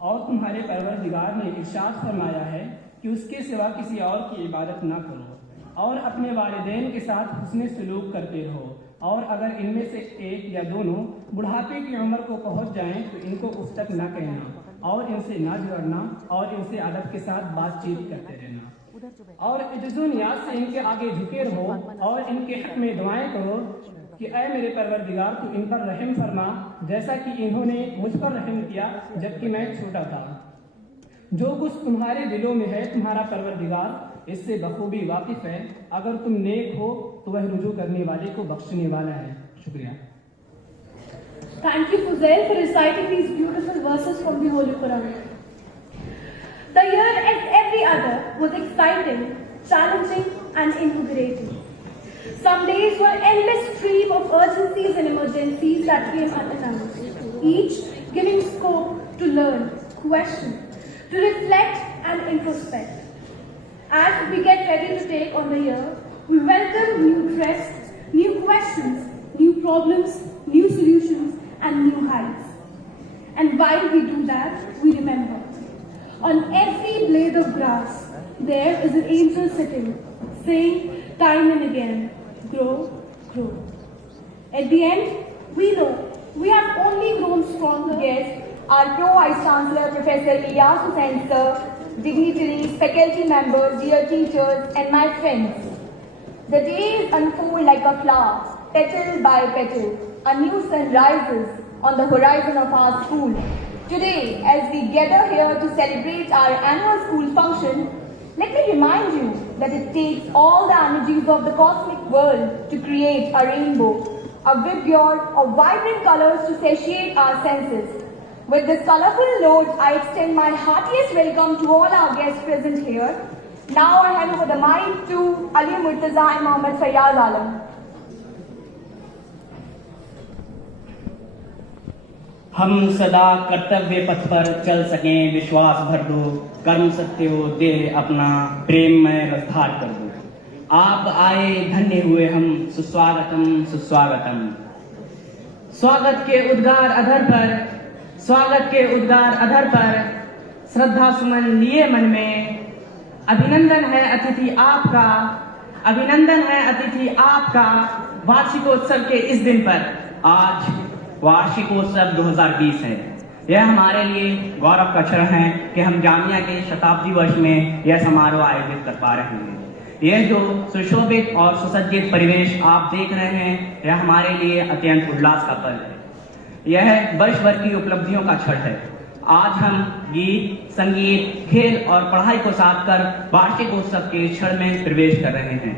और तुम्हारे परवरदिगार ने इरशाद फरमाया है कि उसके सिवा किसी और की इबादत न करो और अपने वालिदैन के साथ हुस्ने सलूक करते रहो, और अगर इनमें से एक या दोनों बुढ़ापे की उम्र को पहुंच जाएं तो इनको उफ तक न कहना और इनसे ना झगड़ना और इनसे अदब के साथ बातचीत करते रहना और इज्जो नियाज से इनके आगे झुके रहो और इनके हक में दुआएं करो कि ऐ मेरे परवरदिगार तू इन पर रहम फरमा जैसा कि इन्होंने मुझ पर रहम किया जबकि मैं छोटा था। जो कुछ तुम्हारे दिलों में है तुम्हारा परवरदिगार इससे बखूबी वाकिफ है। अगर तुम नेक हो तो वह रुजू करने वाले को बख्शने वाला है। शुक्रिया। Thank you, Fuzail, for reciting these beautiful verses from the Holy Quran. The year, as every other, was exciting, challenging, and invigorating. Some days were endless stream of urgencies and emergencies that came unannounced, each giving scope to learn, question, to reflect, and introspect. As we get ready to take on the year, we welcome new threats, new questions, new problems, new solutions, and new heights. And while we do that, we remember, on every blade of grass, there is an angel sitting, saying time and again, grow, grow. At the end, we know we have only grown stronger. Yes, our Pro-Vice Chancellor, Professor Ilyas Hussain Sir, dignitaries, faculty members, dear teachers, and my friends. The days unfold like a flower, petal by petal. A new sun rises on the horizon of our school. Today, as we gather here to celebrate our annual school function, let me remind you that it takes all the energies of the cosmic world to create a rainbow, a vibrant of vibrant colors to satiate our senses. With this colorful note, I extend my heartiest welcome to all our guests present here. Now I hand over the mic to Ali Murtaza and Mohammad Fayyaz Alam. हम सदा कर्तव्य पथ पर चल सकें विश्वास भर दो, कर्म सत्य हो देह अपना प्रेम में रफ्तार कर दो। आप आए धन्य हुए हम, सुस्वागतम सुस्वागतम। स्वागत के उद्गार अधर पर श्रद्धा सुमन लिए मन में। अभिनंदन है अतिथि आपका वार्षिकोत्सव के इस दिन पर। आज वार्षिकोत्सव 2020 है। यह हमारे लिए गौरव का क्षण है कि हम जामिया के शताब्दी वर्ष में यह समारोह आयोजित कर पा रहे हैं। यह जो सुशोभित और सुसज्जित परिवेश आप देख रहे हैं, यह हमारे लिए अत्यंत उल्लास का पल है। यह वर्ष भर की उपलब्धियों का क्षण है। आज हम गीत, संगीत, खेल और पढ़ाई को साथ कर वार्षिकोत्सव के क्षण में प्रवेश कर रहे हैं।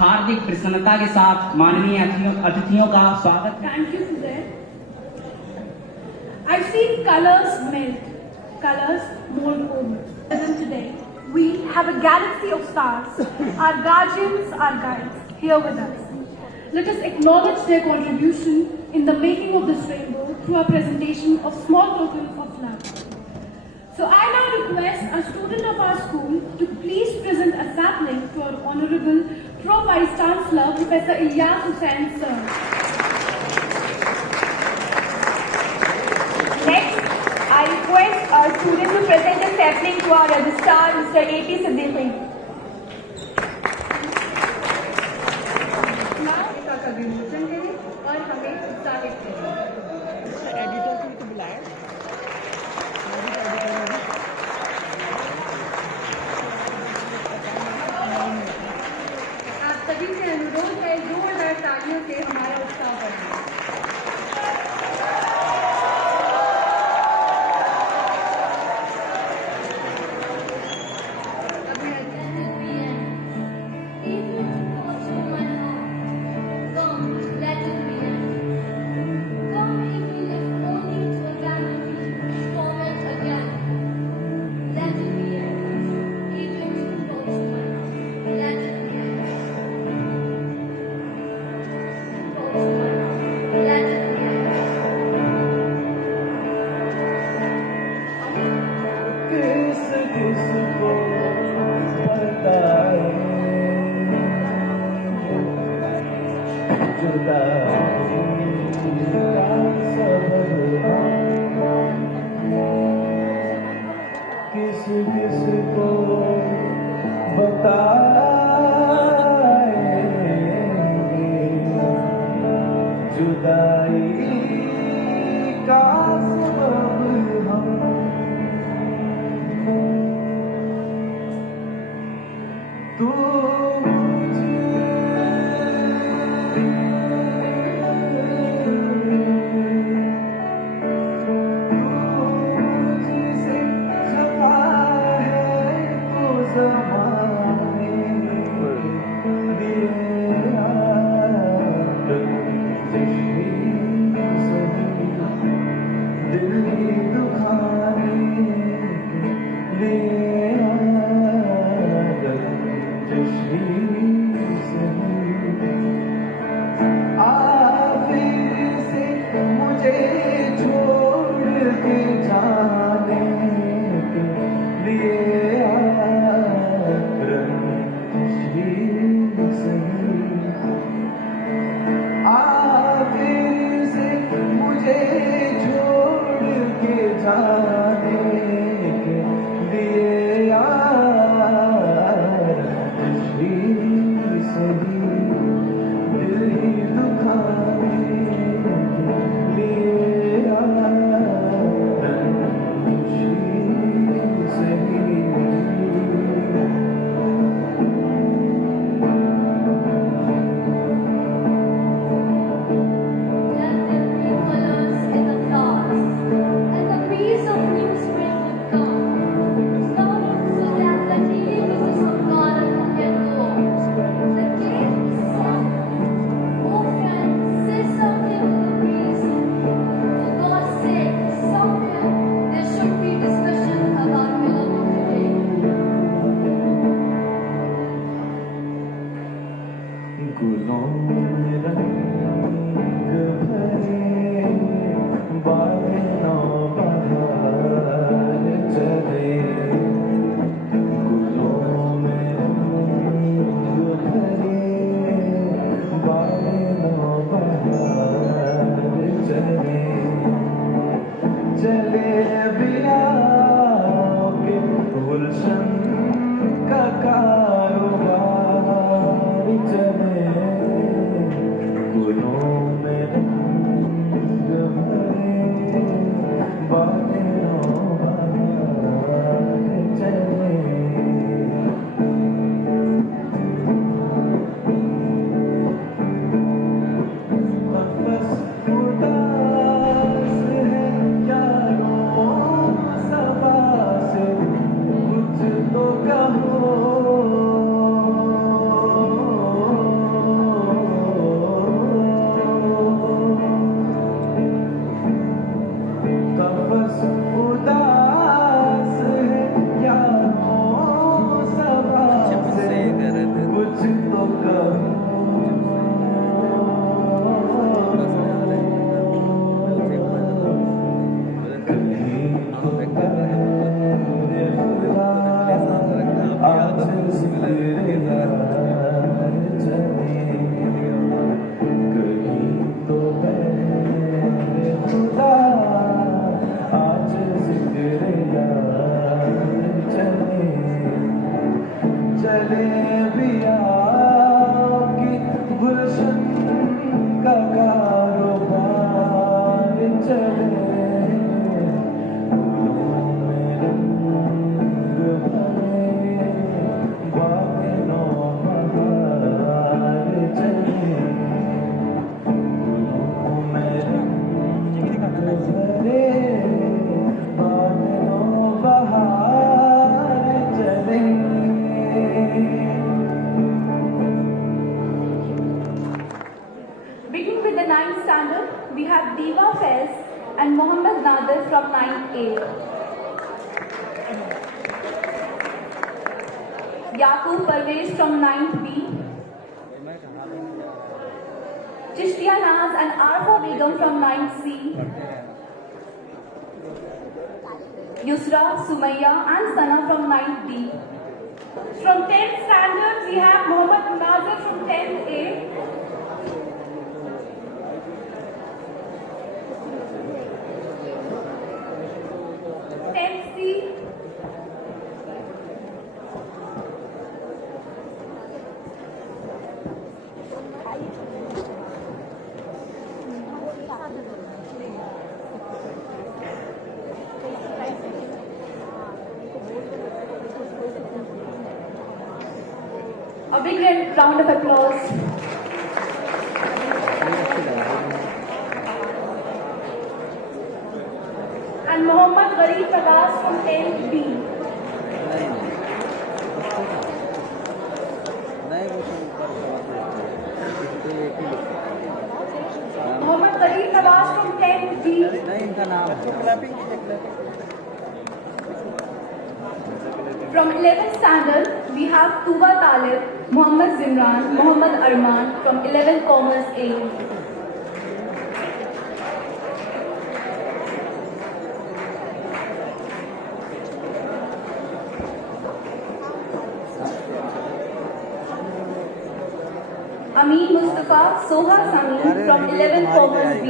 हार्दिक प्रसन्नता के साथ माननीय अतिथियों का स्वागत। Thank you, Fuzail. I've seen colors melt, colors mold over. And today, we have a galaxy of stars, our guardians, our guides, here with us. Let us acknowledge their contribution in the making of this rainbow through our presentation of small tokens of love. So I now request a student of our school to please present a sapling to our Honorable Pro-Vice Chancellor, Professor Ilyas Hussain Sir. Next, I request our student to present a sapling to our registrar, Mr. A.P. Siddiqui. Now, इसका विमोचन करें और हमें उत्साहित करें। Editor को तो बुलाया। आप सभी से अनुरोध है जोरदार तालियों से हमारा उत्साह बढ़ाएं। If किस किसको बताए जुदाई का सबब किस किसको बताएंगे जुदाई का सबब हम तू मुझसे खफा है तो ज़माने दिए दिल ही दुखाने लिए आखिर से मुझे छोड़ के जाने के लिए आखिर से मुझे छोड़ के जाने के लिए सही दिल ही दुखाने के लिए सही Let there be colors in the flowers, and the breeze of new spring will come. Stop so that the daily kisses of garden can go. The gate is soft. Oh friend, say something to the breeze. For God's sake, somewhere there should be discussion about your book today. गुलों में रंग भरे बादल बहार चले गुलों में रंग भरे बादल बहार चले चले बिया के गुलशन का कारोबार चले गुलों में रंग भरे बादलों बहार चले बस उदास है यारों सबा से कुछ तो कहो तपस उदास है यारों सबा से कुछ तो चले भी आपकी गुलशन का कारोबार चले फूलों में रंग भरे बादलों बहार चले फूलों में रंग भरे बादलों बहार चले Beginning with the 9th standard, we have Diva Fez and Mohammad Nadir from 9th A. Yaqub Parvez from 9th B. Chishtiya Naz and Arfa Begum from 9th C. Yusra, Sumaya and Sana from 9th B. From 10th standard, we have Mohammad Munazir from 10th A. C. A big round of applause. And Mohammad Gharib Prakash from 10th B. Mohammad Gharib Prakash from 10th B. From 11th standard, we have Tuba Talib, Muhammad Zimran, Muhammad Arman from 11th Commerce A. Amin Mustafa, Soha Samin from 11th Commerce B.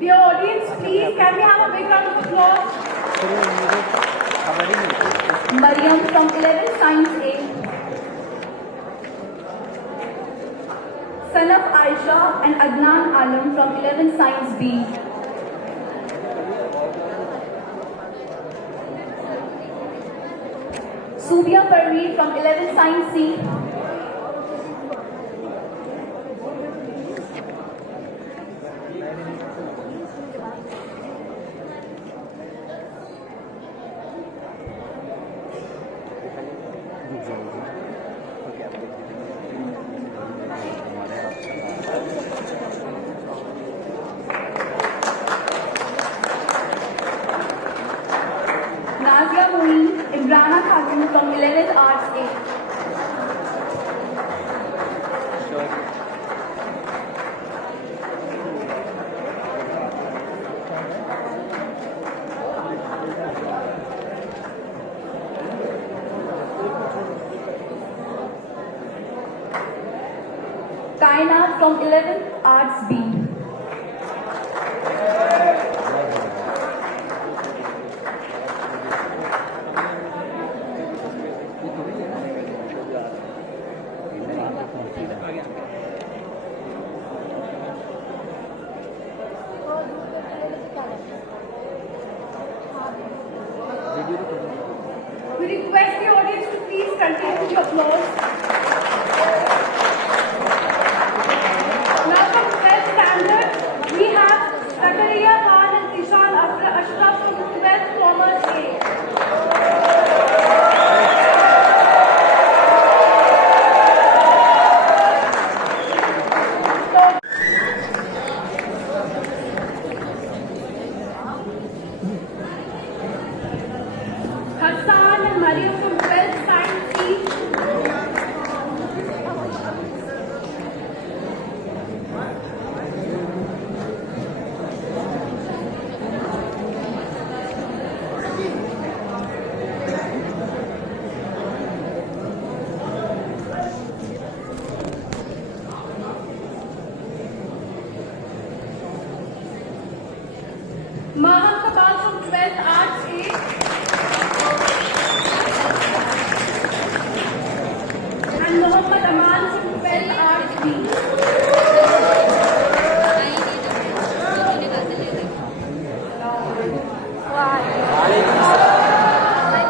Dear audience, please can we have a big round of applause? Mariam from 11th Science A. Sanaf Aisha and Adnan Alam from 11th Science B. Subia Parveen from 11th Science C. Nazia Moeen, Imrana Khatun from 11th Arts A. Kainat from 11th Arts B. We request the audience to please continue to applause. Now from 12th standard, we have Zakaria Khan and Zishan Ashraf from 12th Commerce A. Hassan and Mariam from 12th Science C. Maham Kabal from 12th Arts A. And Mohammad Aman from 12th Arts B.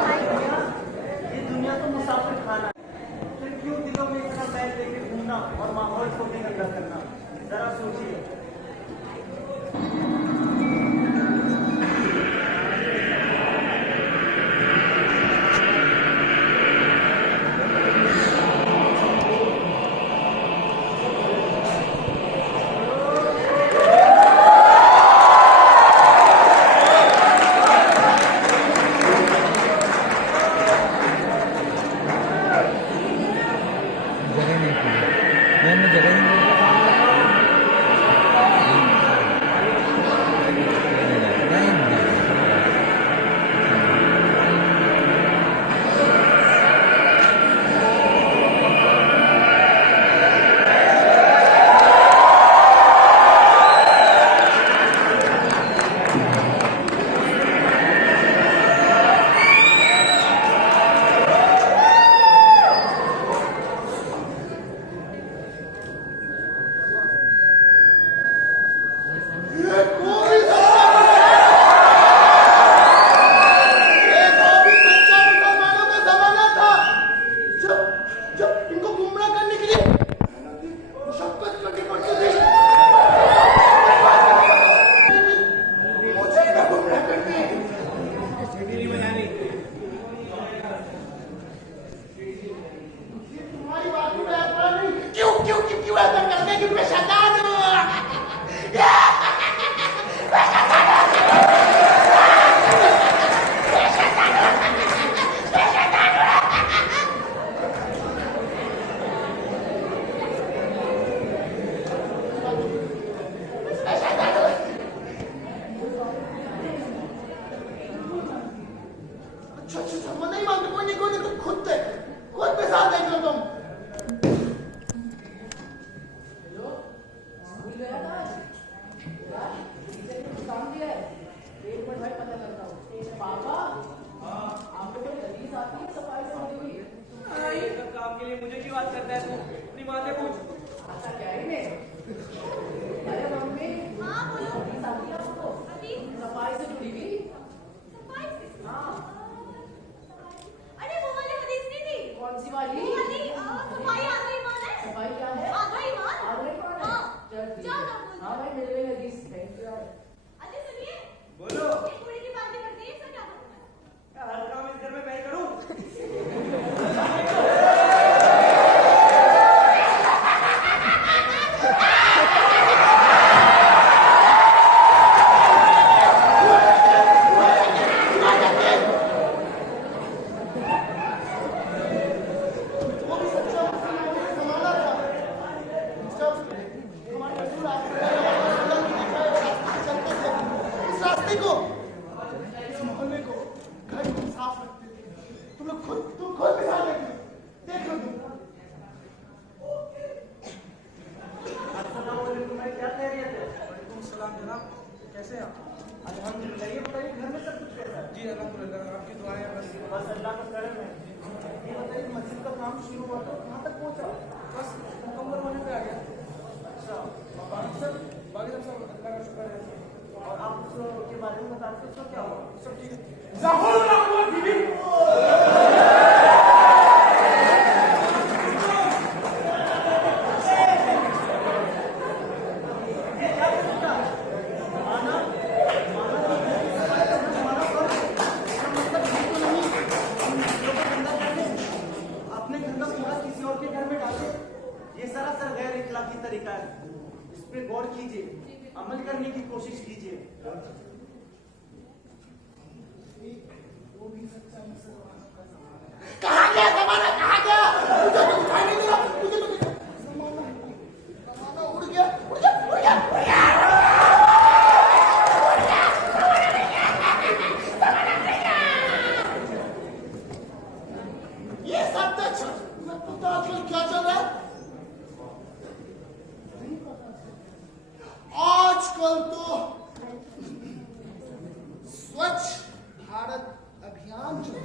ये दुनिया तो मुसाफिर खाना फिर क्यों दिलों में इतना bag लेके घूमना और माहौल को भी गंदा करना जरा सोचिए जब इनको गुमराह करने के लिए मुशक्कत करनी पड़ती थी, मुझे क्या गुमराह करनी? तुम्हारी बात में ऐसा नहीं, क्यों ऐसा करने की पेशादार हूँ? अच्छा, मैं नहीं मानता, कोई नहीं, तुम खुद पे साथ देख लो तुम। काम के लिए मुझे क्यों बात करता है तू? अपनी माँ से पूछ। सफाई से जुड़ी हुई। अरे वो वाली हदीस नहीं थी? कौन सी वाली? वो वाली सफाई आधा ईमान है। सफाई क्या है? आधा ईमान। आधा ईमान है? हाँ। चल ठीक चल है। ना बोल। हाँ भाई मिल गई हदीस। Thank you. अच्छा सुनिए, बोलो। ये थोड़ी की बातें करती है, इसका क्या मतलब है? हर काम इस घर में मैं ही करूँ? वो भी सच्चा ज़माना था जब हमारे रसूल चलते थे, इस रास्ते को, इस मोहल्ले को, घर को साफ रखते थे। तुम खुद भी साफ रखते, देख लो तुम। अस्सलाम वालेकुम, मैं क्या खैरियत है? वालेकुम सलाम जनाब, कैसे हैं आप? अल्हम्दुलिल्लाह। ये बताइए घर में सब कुछ कैसा है? जी अल्हम्दुलिल्लाह, आपकी दुआएं हैं बस अल्लाह का करम है। ये बताइए मस्जिद का काम शुरू हुआ तो कहाँ तक पहुँचा? बस मुकम्मल होने पे आ गया। अच्छा, बाकी सब अल्लाह का शुक्र है। और आप उसके बारे में बताते हो सब क्या हुआ? सब ठीक अपने घर का कूड़ा किसी और के घर में डाले, ये सरासर गैर इखलाकी तरीका है। इस पे गौर कीजिए, अमल करने की कोशिश कीजिए। कहाँ गया ज़माना, कहाँ गया? मुझे तो दिखाई नहीं दे रहा, मुझे तो ज़माना उड़ गया। ये सब तो आजकल क्या चल रहा है? आजकल तो स्वच्छ भारत अभियान चल रहा है।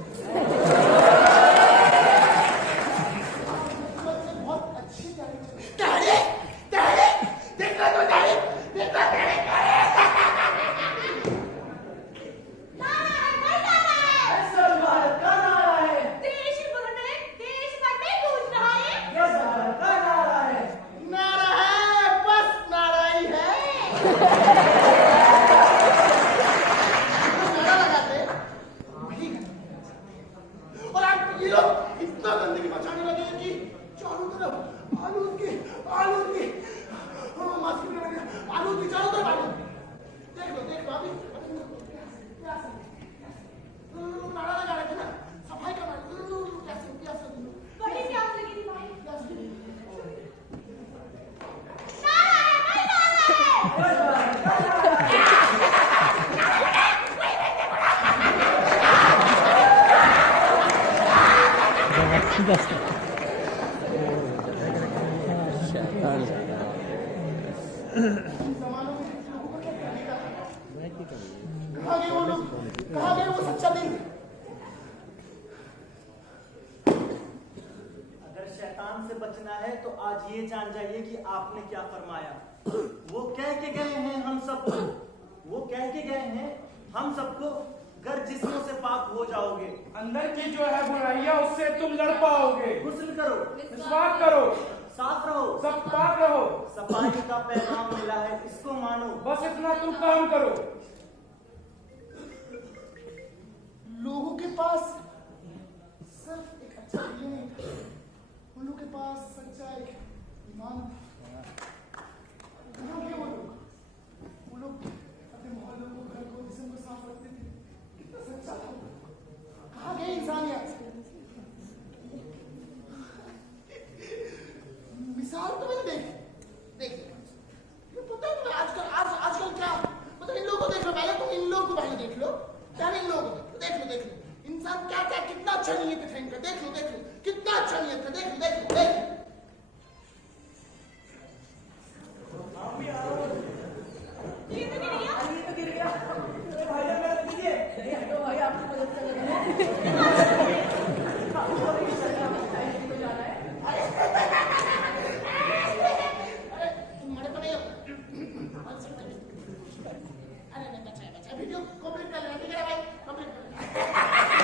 बहुत अच्छी तरीके देख रहा तो सब भारत का नारा है। देश भर में गूंज रहा है। ये भारत का नारा है। नारा है, बस नारा ही है। नारा लगाते वही है। और आप ये लोग इतना गंदगी मचाने लगे हैं कि चारों तरफ आलूगी चारों तरफ आलूगी। देख लो अभी नारा लगा रहे थे ना, सफाई का प्यास लगी। बड़ी प्यास लगी थी भाई। प्यास लगी। नारा है भाई, नारा है। बस भारत का नारा है। कहाँ गए वो लोग? कहाँ गए वो सच्चा दिन? अगर शैतान से बचना है तो आज ये जान जाइए कि आपने क्या फरमाया। वो कह के गए हैं हम सबको गर्जिशों से पाक हो जाओगे। अंदर की जो है बुराइयां उससे तुम लड़ पाओगे। गुस्ल करो, मिसवाक करो, साफ रहो, सब पाक रहो। सफाई का पैगाम मिला है, इसको मानो। बस इतना तुम काम करो। लोगों के पास सिर्फ एक अच्छा दिल नहीं था, उन लोगों के पास सच्चा एक ईमान था। कहाँ गए वो लोग? वो लोग अपने मोहल्लों को, घर को, जिस्म को साफ रखते थे। कितना सच्चा था वो। कहाँ गए इंसानियत? मिसाल तो मैंने देखी। पता है तुम्हें आजकल क्या मतलब, इन लोगों को देख लो पहले, तुम इन लोगों को पहले देख लो, पहले इन लोगों को देख लो। इंसान क्या कितना अच्छा नियत था इनका। देख लो कितना अच्छा नियत था। देख लो। भाई आपकी मदद कर रहे तुम्हारे को नहीं अरे नहीं बचा वीडियो कंप्लीट कर लेना, ठीक है भाई, कंप्लीट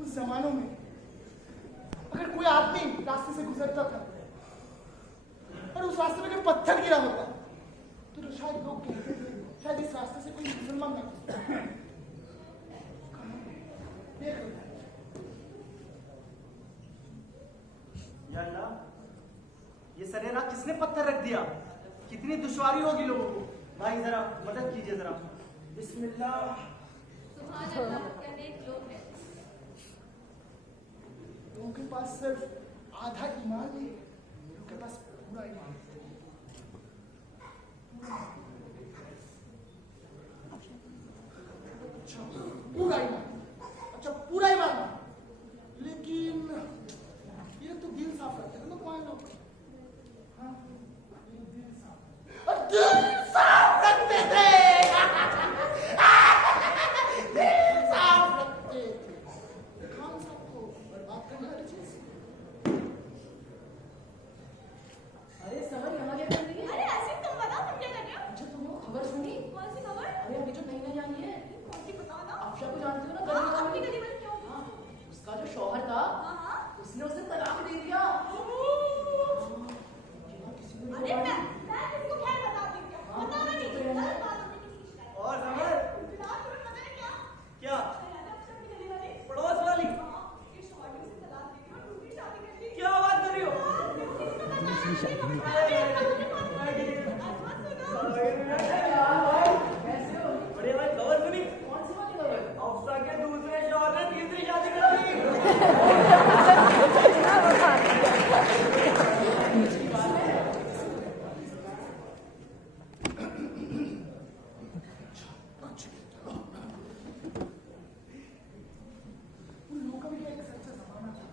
उस जमानों में अगर कोई आदमी रास्ते से गुजरता था और उस रास्ते में कोई पत्थर गिरा होता तो शायद लोग कहते थे शायद इस रास्ते से कोई मुसलमान ना गुजरे। देख लो या अल्लाह, ये सरेरा किसने पत्थर रख दिया? कितनी दुश्वारी होगी लोगों को। भाई जरा मदद कीजिए जरा। बिस्मिल्लाह। लोगों के पास सिर्फ आधा ईमान नहीं, लोगों के पास पूरा ईमान। अच्छा पूरा ईमान, लेकिन ये तो दिल साफ रखते हैं ना तुम्हारे लोग। हाँ, दिल साफ रखते थे। दिल साफ रखते थे। खान साहब को बर्बाद करने वाली चीज। अरे समझ यहाँ क्या कर रही है? अरे ऐसे तुम बताओ तुम क्या कर रहे हो? अच्छा तुमने वो खबर सुनी? कौन सी खबर? अरे अभी जो नई आई है, कौन सी बताओ ना? अफशा को जानते हो ना? हाँ, गली अपनी वाली। गली वाली क्यों? हाँ, उसका जो शौहर था, हाँ। उसने उसे तलाक दे दिया। अरे मैं किसी को खैर बताती हूँ क्या? बताओ ना नहीं, गलत बात होती किसी की शिकायत। और समझ फिलहाल तुम्हें पता है क्या? क्या? याद है अपनी गली वाली? पड़ोस वाली हाँ, उसके शौहर ने उसे तलाक दे दी और दूसरी शादी कर ली। क्या बात कर रही हो? हाँ, किसी को पता नहीं, किसी को पता नहीं, मुझे कौन सा- आज मत सुनो। कैसे हो? बड़े भाई खबर सुनी? कौन सी वाली खबर? अफसा के दूसरे शौहर ने तीसरी शादी कर ली। उन लोगों का भी एक सच्चा जमाना था,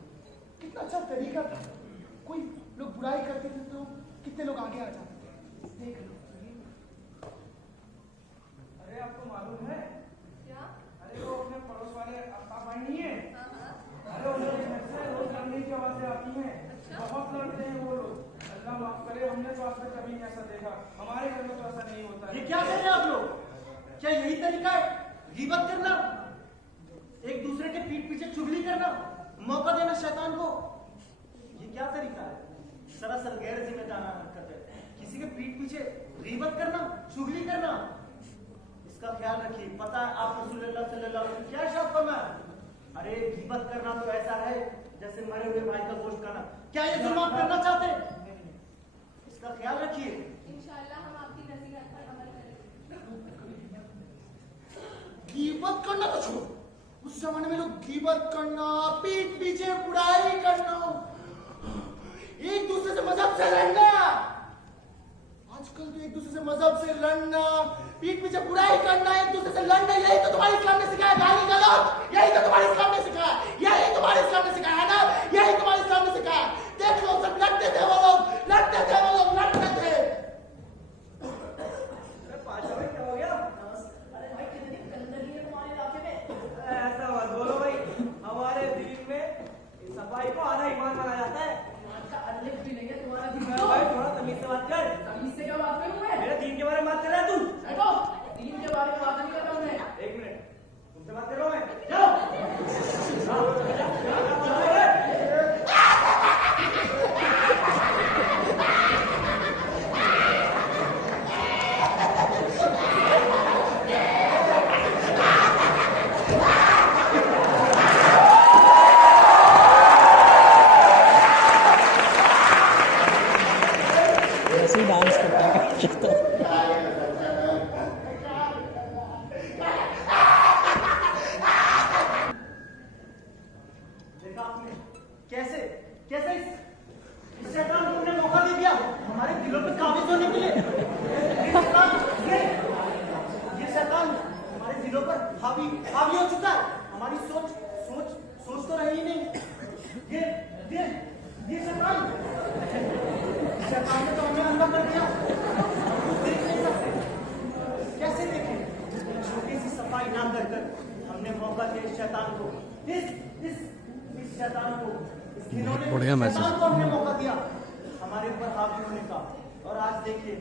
कितना अच्छा तरीका था। कोई लोग बुराई करते थे तो कितने लोग आगे आ जाते थे। देख लो अरे आपको मालूम है? क्या? अरे वो अपने पड़ोस वाले आपका भाई नहीं है? हाँ, हाँ। अरे वो लोग ऐसे रोज लड़ने की आवाजें आती हैं। बहुत लड़ते हैं वो लोग। अल्लाह माफ करे, हमने तो आज तक कभी नहीं ऐसा देखा। हमारे घर में तो ऐसा नहीं होता है। ये क्या कर रहे हैं आप लोग? क्या यही तरीका है गीबत करना, एक दूसरे के पीठ पीछे चुगली करना, मौका देना शैतान को? ये क्या तरीका है? सरासर गैर जिम्मेदार हरकत है। किसी के पीठ पीछे गीबत करना, चुगली करना, इसका ख्याल रखिए। पता है आप रसूलुल्लाह सल्लल्लाहु अलैहि वसल्लम क्या इरशाद फरमाया? अरे गीबत करना तो ऐसा है जैसे मरे हुए भाई का गोश्त खाना। क्या ये जुल्म आप करना चाहते हैं? इसका ख्याल रखिए। इंशाअल्लाह हम आपकी नसीहत पर अमल करेंगे। गीबत करना तो छोड़ो, उस जमाने में लोग गीबत करना, पीठ पीछे बुराई करना, एक दूसरे से मजहब से लड़ना। आजकल तो एक दूसरे से मजहब से लड़ना, पीठ पीछे बुराई करना, एक दूसरे से लड़ना, यही तो तुम्हारे इस्लाम ने सिखाया। गाली गलौज, यही तो तुम्हारे इस्लाम ने सिखाया। यही तुम्हारे इस्लाम ने सिखाया है ना, यही तुम्हारे इस्लाम ने सिखाया। देख लो सब लड़ते थे वो लोग, लड़ते थे वो लोग, लड़ते थे। अरे पाशा भाई क्या हो गया? अरे भाई कितनी गंदगी है तुम्हारे इलाके में। ये शैतान ने तो हमें अंधा कर दिया। देख नहीं सकते, कैसे देखें? छोटी सी सफाई ना कर हमने मौका दिया इस शैतान को, इस शैतान को, इस घिनौने शैतान को हमने मौका दिया हमारे ऊपर हावी होने का। और आज देखिए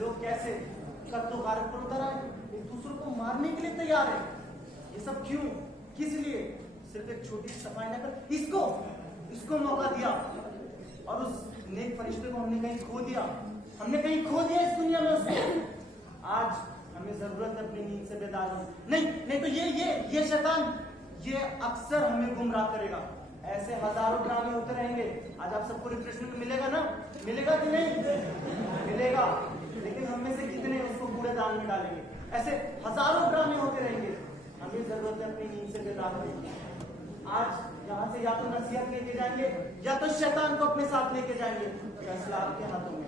लोग कैसे कत्तो कारक पर उतर आए, एक दूसरे को मारने के लिए तैयार है। ये सब क्यों, किस लिए? सिर्फ एक छोटी सी सफाई न कर इसको मौका दिया। और उस नेक फरिश्ते को हमने कहीं खो दिया, इस दुनिया में उसको। आज हमें जरूरत है अपनी नींद से बेदार होने। नहीं तो ये शैतान ये अक्सर हमें गुमराह करेगा। ऐसे हजारों ड्रामे होते रहेंगे। आज आप सबको रिफ्रेशमेंट मिलेगा ना? मिलेगा कि नहीं? मिलेगा, लेकिन हम में से कितने उसको कूड़ेदान में डालेंगे? ऐसे हजारों ड्रामे होते रहेंगे। हमें जरूरत है अपनी नींद से बेदार होने। आज यहाँ से या तो नसीहत लेके जाएंगे या तो शैतान को अपने साथ लेके जाएंगे। फैसला आपके हाथों में।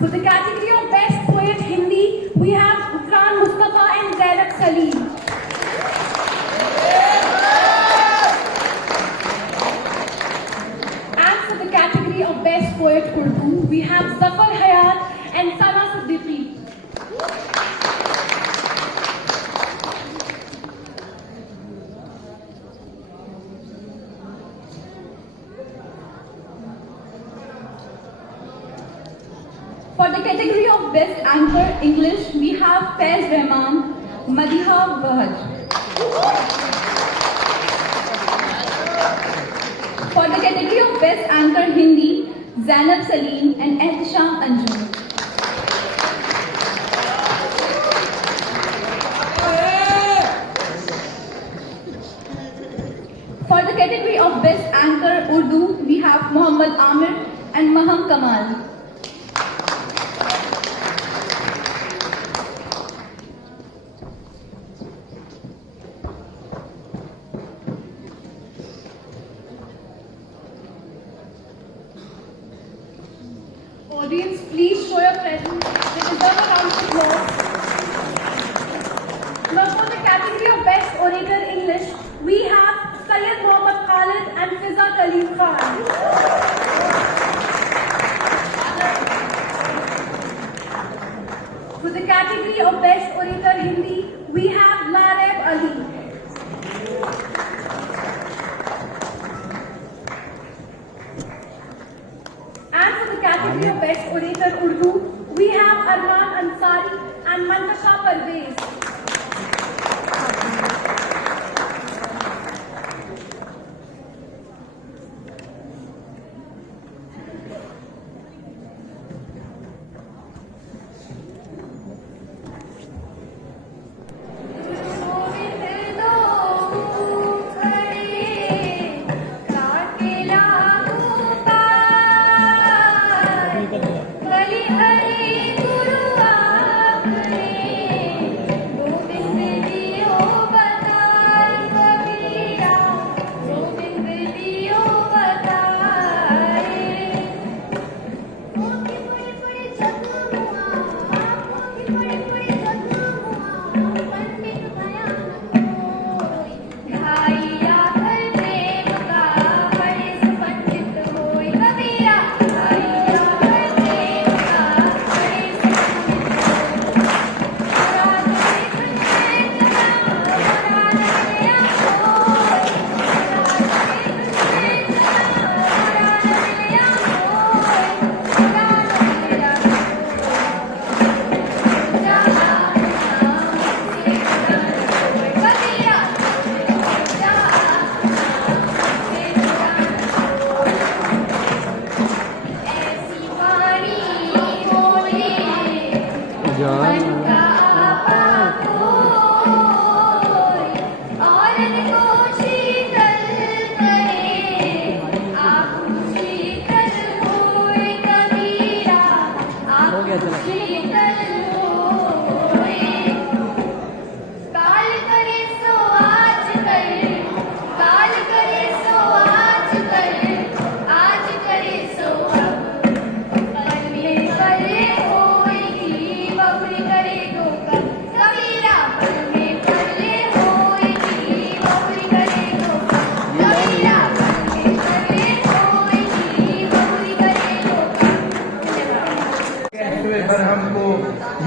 For the category of Best Poet Hindi, we have Ukran Mustafa and Zainab Salim. And for the category of Best Poet Urdu, we have Zafar Hayat and Sana Siddiqui. For the category of Best Anchor English, we have Faiz Rahman, Madiha Bahaj. For the category of Best Anchor Hindi, Zainab Salim and Ehtisham Anjum. For the category of Best Anchor Urdu, we have Muhammad Amir and Maham Kamal. Audience, please show your presence. They deserve a round of applause. Now for the category of Best Orator English, we have Syed Muhammad Khalid and Fiza Kaleem Khan. For the category of Best Orator Hindi, we have Lareb Ali. And for the category of Best Orator Urdu, we have Arman Ansari and Mantasha Parvez.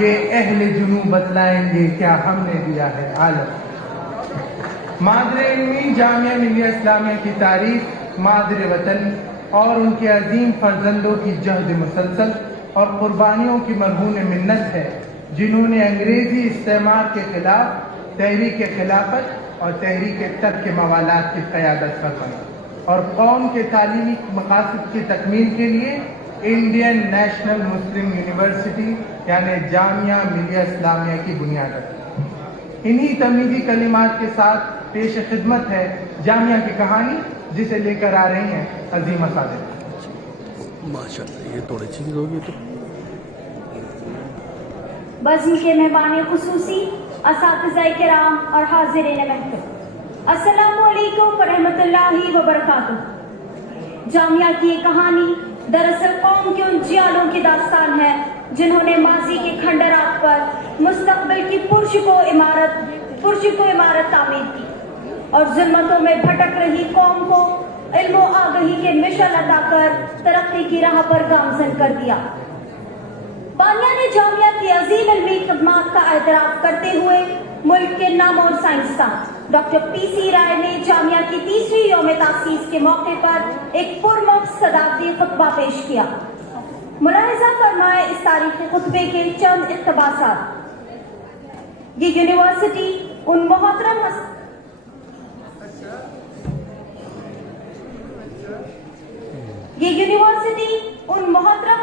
ये अहले जुनू बतलाएंगे क्या हमने दिया है आलम। मादरे इल्मी जामिया मिलिया इस्लामिया की तारीख मादरे वतन और उनके अजीम फर्जंदों की जहद मुसलसल और कुर्बानियों की मरहून मिन्नत है, जिन्होंने अंग्रेजी इस्तेमार के खिलाफ तहरीक खिलाफत और तहरीक तर्क मवालात की क़यादत फरमाई और कौम के तालीमी मकासद की तकमील के लिए इंडियन नेशनल मुस्लिम यूनिवर्सिटी यानी जामिया मिलिया इस्लामिया की बुनियाद रखी। इन्हीं तमीज़ी कलिमात के साथ पेश खिदमत है जामिया की कहानी, जिसे लेकर आ रही हैं अजीम सादिक। माशाल्लाह, ये थोड़ी चीज़ होगी तो बज़्म के मेहमान खुसूसी, असातिज़ाए किराम और हाज़िरीन महफ़िल, अस्सलामु अलैकुम व रहमतुल्लाहि व बरकातुहू। जामिया की ये कहानी दरअसल कौम के उन जियालों की दास्तान है जिन्होंने माजी के खंडरात पर मुस्तक़बिल की पुरशको इमारत तामीर की और जुल्मतों में भटक रही कौम को इल्मो आगही के मिशन अता कर तरक्की की राह पर गामजन कर दिया। बानिया ने जामिया की अजीम इल्मी खिदमात का एतराफ़ करते हुए मुल्क के नामवर साइंसदान डॉक्टर पीसी राय ने जामिया की 3वीं यौम तासीस के मौके पर एक पुरमख्स सदाकती खुतबा पेश किया। मुलाहिजा फरमाए इस तारीखी खुतबे के चंद इक़्तिबासात। ये यूनिवर्सिटी उन मोहतरम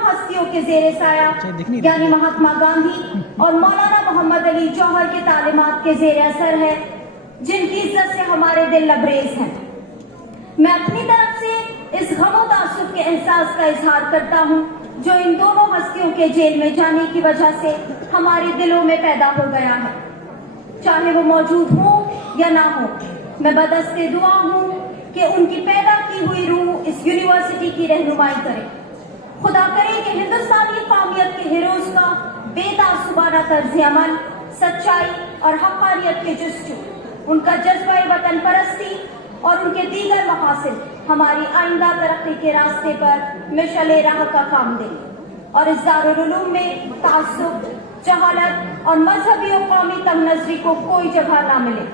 हस्तियों के ज़ेरे साया यानी महात्मा गांधी और मौलाना मोहम्मद अली जौहर के तालीमात के ज़ेरे असर है, जिनकी इज्जत से हमारे दिल लबरेज हैं। मैं अपनी तरफ से इस गम और तासुब के एहसास का इजहार करता हूँ जो इन दोनों हस्तियों के जेल में जाने की वजह से हमारे दिलों में पैदा हो गया है, चाहे वो मौजूद हो या ना हो। मैं बदस्ते दुआ हूँ कि उनकी पैदा की हुई रूह इस यूनिवर्सिटी की रहनुमाई करे। खुदा करे कि हिंदुस्तानी कौमियत के हीरोज का बेतासुबाना तर्ज अमल, सच्चाई और हक़ानियत के जुस्तजू, उनका जज्बा वतन परस्ती और उनके दीगर मकासद हमारी आइंदा तरक्की के रास्ते पर मिशले राह का काम दे और इस दारुल उलूम में तासुब, जहालत और मजहबी और कौमी तंगनजरी को कोई जगह ना मिले।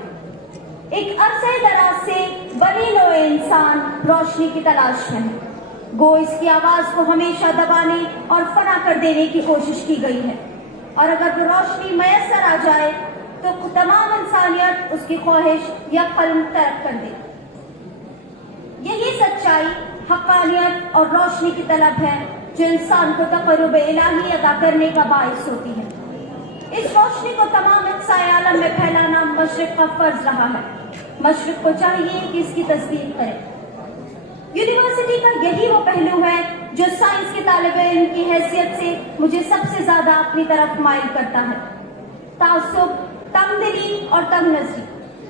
एक अरसे दराज से बनी नौए इंसान रोशनी की तलाश में है, गो इसकी आवाज को हमेशा दबाने और फना कर देने की कोशिश की गई है, और अगर वो रोशनी मैसर आ जाए तो तमाम इंसानियत उसकी ख्वाहिश या कल्म तर्क कर दे। यही सच्चाई, हक़ानियत और रोशनी की तलब है जो इंसान को तक़र्रुब इलाही अदा करने का बाइस होती है। इस रोशनी को तमाम अक़साए आलम में फैलाना मशरिक़ का फर्ज रहा है। मशरिक़ को चाहिए कि इसकी तस्दीक करे। यूनिवर्सिटी का यही वो पहलू है जो साइंस के तालिब इल्म की हैसियत से मुझे सबसे ज्यादा अपनी तरफ माइल करता है। तासुब, तंगदिली और तंगनज़री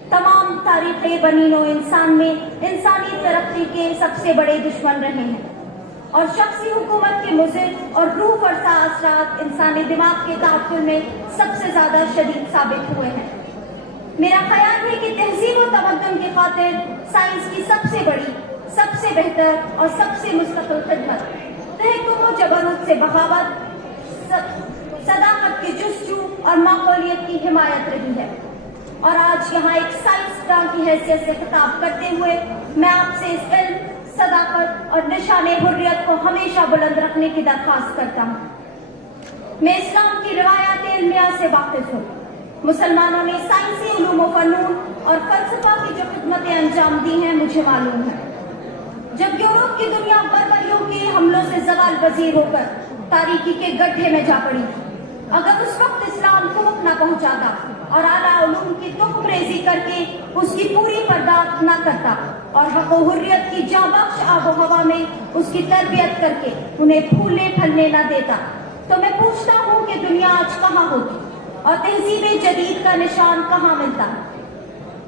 तमाम तारीख़ बनी नौ इंसान में इंसानी तरक्की के सबसे बड़े दुश्मन रहे हैं और शख्सी हुकूमत के मुज़िर और रूह फरसा असरात इंसानी दिमाग के ताक़ुल में सबसे ज्यादा शदीद साबित हुए हैं। मेरा ख्याल है कि तहजीब और तमद्दुन की खातिर साइंस की सबसे बड़ी, सबसे बेहतर और सबसे मुस्तक़िल खिदमत तहक़्क़ुक़ व जबरूत से बगावत, सदाकत की जुस्तजू और माकूलियत की हिमायत रही है। और आज यहाँ एक साइंसदान की हैसियत से खिताब करते हुए मैं आपसे इस इल्म, सदाकत और निशाने हुर्रियत को हमेशा बुलंद रखने की दरख्वास्त करता हूँ। मैं इस्लाम की रिवायात इल्मिया से वाकिफ हूँ। मुसलमानों ने साइंसी उलूम व फ़नून और फ़लसफ़ा की जो खिदमतें अंजाम दी हैं मुझे मालूम है। जब यूरोप की दुनिया बर्बरियों के हमलों से ज़वाल पज़ीर होकर तारीकी के गड्ढे में जा पड़ी, अगर उस वक्त इस्लाम को वक्त न पहुँचाता और आला उलूम की तुखरेजी करके उसकी पूरी पर्दात न करता और हक़ व हुर्रियत की जाबख्श आबो हवा में उसकी तरबियत करके उन्हें फूलने फलने न देता, तो मैं पूछता हूँ कि दुनिया आज कहाँ होती और तहजीब जदीद का निशान कहाँ मिलता है।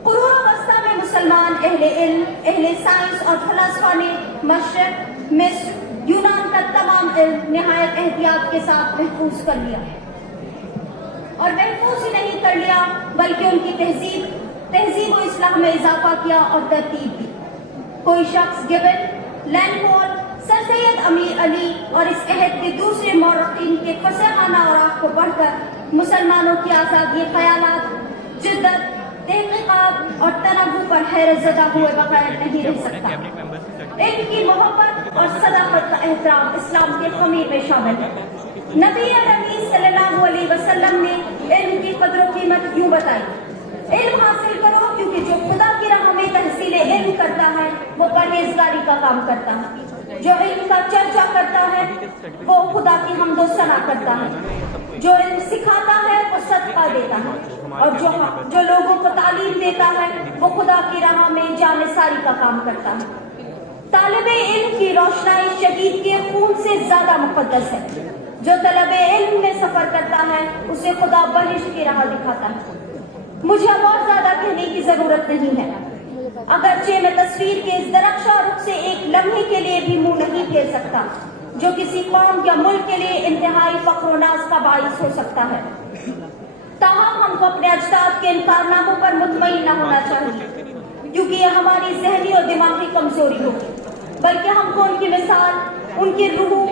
कुरून वस्ता में मुसलमान अहले इल्म, अहले साइंस और फलसफा ने मशरिक़, मिस्र, यूनान का तमाम इल्म निहायत एहतियात के साथ महफूज कर लिया और महफूज ही नहीं कर लिया बल्कि उनकी तहजीब व इस्लाह में इजाफा किया और तरतीब दी। कोई शख्स गिबन, लैंडफॉल, सर सैयद अमीर अली और इस अहद के दूसरे मौरख़ीन के फसाहाना औराक़ को पढ़कर मुसलमानों की आज़ादी ख़यालात, जिद्दत, तहक़ीक़ात और तनव्वुर पर हैरत ज़दा हुए बगैर नहीं रह सकता। इल्म की मोहब्बत और सदाकत का एहतराम इस्लाम के ख़मीर में शामिल है। नबी अमीन सल्लल्लाहु अलैहि वसल्लम ने इल्म की कदर व कीमत यूँ बताई, इल्म हासिल करो क्योंकि जो खुदा की राह में तहसील इल्म करता है वो परहेजगारी का काम करता है। जो इल्म का चर्चा करता है वो खुदा की हम्द व सना करता है। जो इल्म सिखाता है वो सदका देता है और जो लोगों को तालीम देता है वो खुदा की राह में जानिसारी का काम करता है। तालिबे इल्म की रोशनाई शहीद के खून से ज्यादा मुक़द्दस है। जो तलबे इल्म में सफर करता है उसे खुदा बहिश्त की राह दिखाता है। मुझे और ज्यादा कहने की जरूरत नहीं है, अगरचे मैं तस्वीर के इस दरख्शा रुख से एक लम्हे के लिए भी मुंह नहीं फेर सकता जो किसी कौम या मुल्क के लिए इंतहाई फख्र व नाज का बाइस हो सकता है। ताहम हमको अपने अजदाद के इन कारनामों पर मुतमईन न होना चाहिए क्योंकि यह हमारी जहनी और दिमागी कमजोरी होगी, बल्कि हमको उनकी मिसाल, उनकी रूह,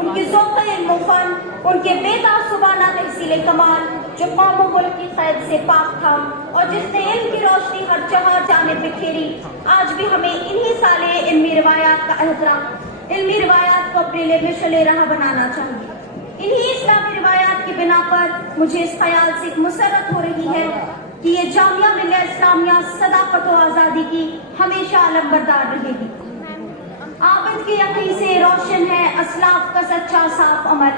उनकी ज़ौक़-ए-इल्म व फ़न, उनके बेतासुबाना तहसील कमाल जो कौम व मुल्क की क़ैद से पाक था और जिसने इल्म की रोशनी हर जहाँ जानिब बिखेरी, आज भी हमें इन्हीं साले इल्मी रिवायात का एहतराम, इल्मी रिवायात को अपने लिए मिशल राह बनाना चाहिए। इन्हीं इस्लामी रिवायात की बिना पर मुझे इस ख्याल से मुसर्रत हो रही है कि ये जामिया मिल्लत इस्लामिया सदाकत व आज़ादी की हमेशा अलंबरदार रहेगी। आबिद के यकीन से रोशन है असलाफ का सच्चा साफ अमल।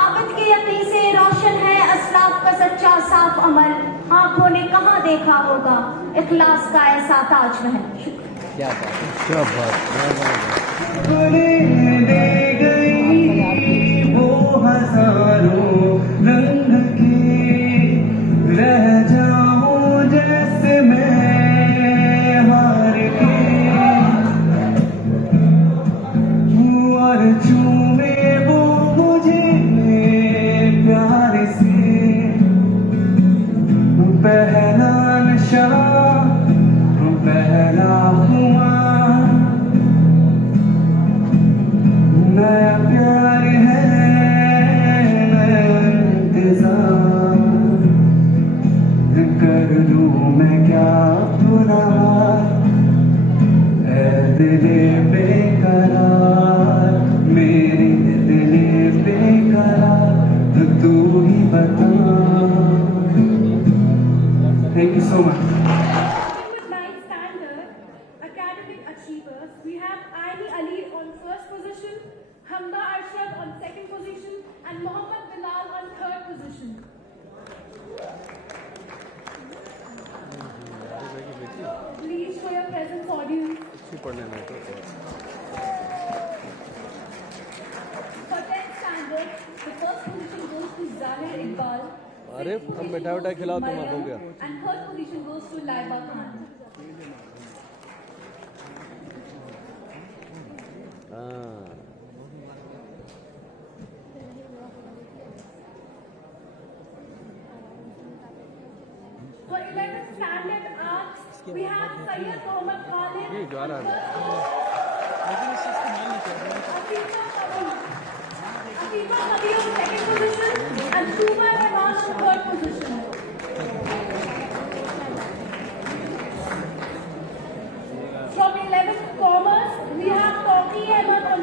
आबिद के यकीन से रोशन है असलाफ का सच्चा साफ अमल। आंखों ने कहाँ देखा होगा इखलास का ऐसा ताजमहल। क्या बात दे गई वो हजारों रंग की, रह जाऊं जैसे मैं हार के, और चूमे वो मुझे प्यार से, पहला नशा पहला हुआ, नया प्यार है नया इंतजार, कर लूं मैं क्या बुरा ऐ दिले बेकरार, मेरे दिले बेकरार, तो तू ही बता। Thank you so much. With ninth standard academic achievers, we have Aini Ali on first position, Hamda Arshad on second position, and Mohammad Bilal on third position. Please show your presence, audience. For 10th standard, the first position goes to Zahir Iqbal. अरे हम मिठाई उठाई खिलाओ तुम आप हो गया। And third position goes to Laiba Khan. For 11th standard arts, we have Sayyid Mohammad Khalid. ये जा रहा है। Afifa Khabir on second position and Shuma Rahman on third position. From 11th commerce, we have Tawqi Ahmed on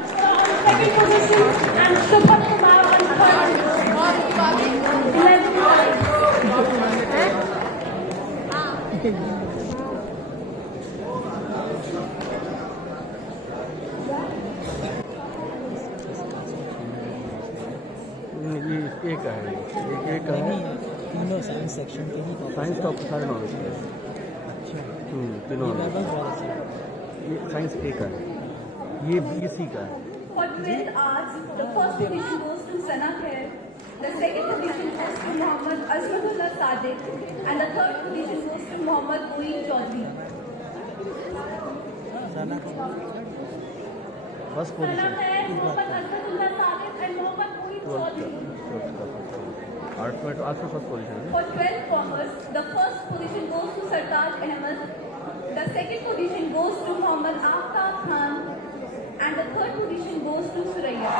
second position and Shubham Kumar on third position. 11th ये एक है, एक है तीनों साइंस सेक्शन के ही साइंस का सारे knowledge है। अच्छा, तीनों ये साइंस एक है, ये BSc का है। For 12th arts, the first position goes to Sana Khair, the second position goes to Muhammad Azmatullah Sadiq, and the third position goes to Muhammad Muin Chaudhary. Sana first Sana position Khair, Muhammad Azmatullah Sadiq, and Muhammad Muin Chaudhary. Arts में first position है। For 12th commerce, the first position goes to Sartaj Ahmed, the second position goes to Muhammad Aftab Khan, and the third position goes to Suraya.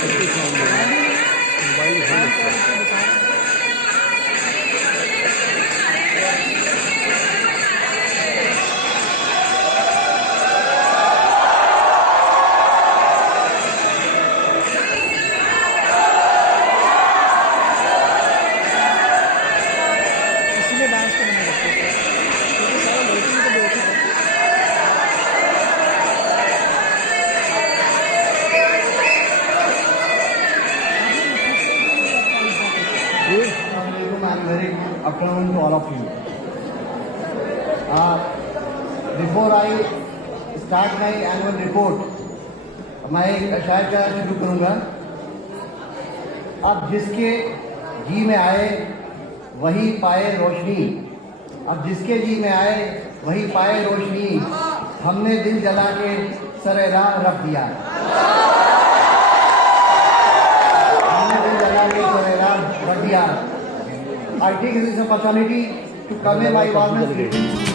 इसलिए dance को मना करते हैं क्योंकि सारे लड़के तो बैठे हैं। I'm very afternoon to all of you. Before I start my annual report, मैं एक अशायर का शुरू करूंगा। अब जिसके जी में आए वही पाए रोशनी, अब जिसके जी में आए वही पाए रोशनी, हमने दिल जला के सरे राह रख दिया, हमने दिल जला के सरे राह रख दिया। I take this opportunity to convey my warmest greetings